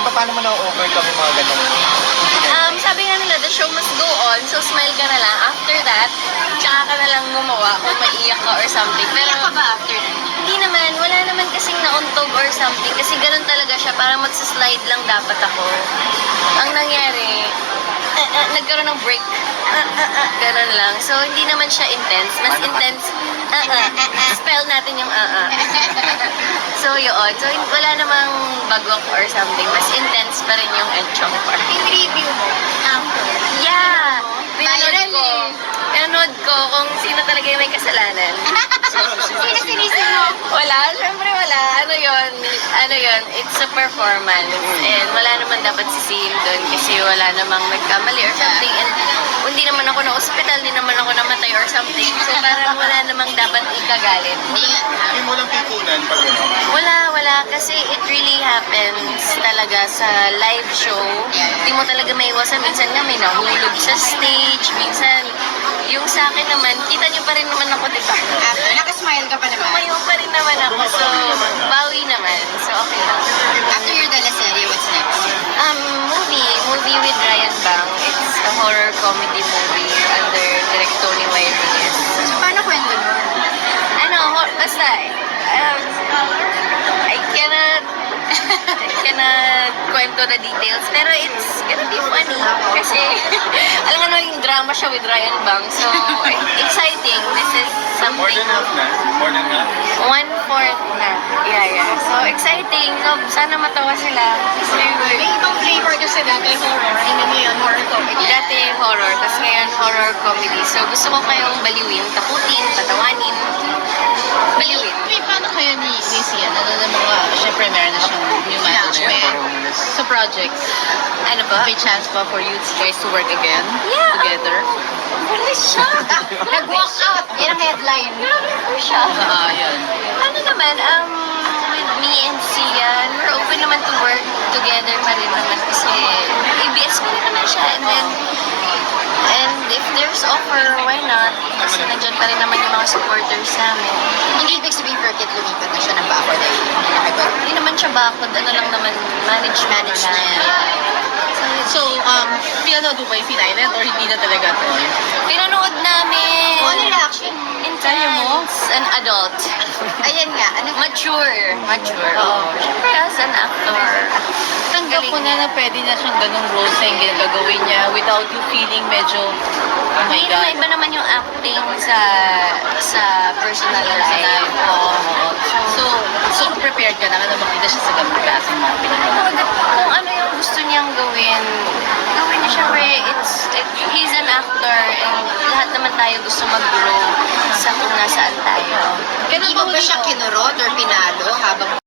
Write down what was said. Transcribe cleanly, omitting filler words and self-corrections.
acting pa, paano mo na-overcome yung mga ganun? Sabi nga nila, the show must go on, so smile ka na lang. After that, tsaka ka na lang gumawa kung maiyak ka or something. Pero Iyak ka ba after that? hindi naman, wala naman kasing nauntog or something. Kasi ganun talaga siya, parang magsaslide lang dapat ako. Ang nangyari, nagkaroon ng break. Ganun lang. So, hindi naman siya intense. Mas intense, spell natin yung So, yun. So, wala namang bagok or something. Mas intense pa rin yung enchong part. Yung review mo after. Yeah! Viral Pinanood ko kung sino talaga yung may kasalanan. Sino sinisin mo? Wala, syempre wala. Ano yun, it's a performance. And wala naman dapat sisihin doon kasi wala namang nagkamali or something. And hindi naman ako na ospital, hindi naman ako namatay or something. So parang wala namang dapat ikagalit. Hindi mo lang pikunan pag gano'n. Wala. Kasi it really happens talaga sa live show. Hindi mo talaga maiwasan. Minsan nga may nahulog sa stage. Minsan, yung sa akin naman, kita niyo pa rin naman ako, di ba? After, nakasmile ka pa naman. Tumayo pa rin naman ako. So, bawi naman. So, okay lang. After your teleserye, what's next? Movie with Ryan Bang. It's a horror comedy movie under Direk Tony Y. Reyes. So, paano kwento mo? Basta, I cannot kwento the details, pero it's gonna be funny kasi alam nga naman yung drama siya with Ryan Bang, so exciting. This is something More than half na? More than half? 1/4 na. Yeah. So exciting. So, sana matawa sila. Kasi May ibang flavor kasi dati horror, and then ngayon horror comedy. dati horror, tapos ngayon horror comedy. So gusto ko kayong baliwin, takutin, patawanin. Baliwin. Paano kayo ni Sian? Ano na mga, syempre meron na siyang new management. So projects, Ano ba? may chance pa for you guys to work again? Yeah. Together? Wala siya. Nag-walk out! Yan ang headline. Grabe po siya. Yun. Ano naman, with me and Sian, we're open naman to work together pa rin naman kasi ABS ko rin naman siya. And if there's offer, why not? Kasi nandyan pa rin naman yung mga supporters namin. Hindi ibig sabihin Perkit lumipat na siya ng bako dahil nakibag. Hindi naman siya bakod, ano lang naman, management. So, pinanood mo ba yung Fin Island or hindi na talaga to? Pinanood namin. Ano reaction? Kaya mo? An adult. Ayan nga, ano Mature. Oo. Siyempre, as an actor. Tanggap ko na pwede na siyang ganung role sa yung gagawin niya without you feeling medyo, oh my God. Iba naman yung acting sa personal life. So, prepared ka na makita siya sa ganung klaseng mga pinagawa. Kung ano yung gusto niyang gawin niya. Siyempre, he's an actor and lahat naman tayo gusto mag-grow sa kung nasaan tayo. Hindi mo ba siya kinurot or pinalo habang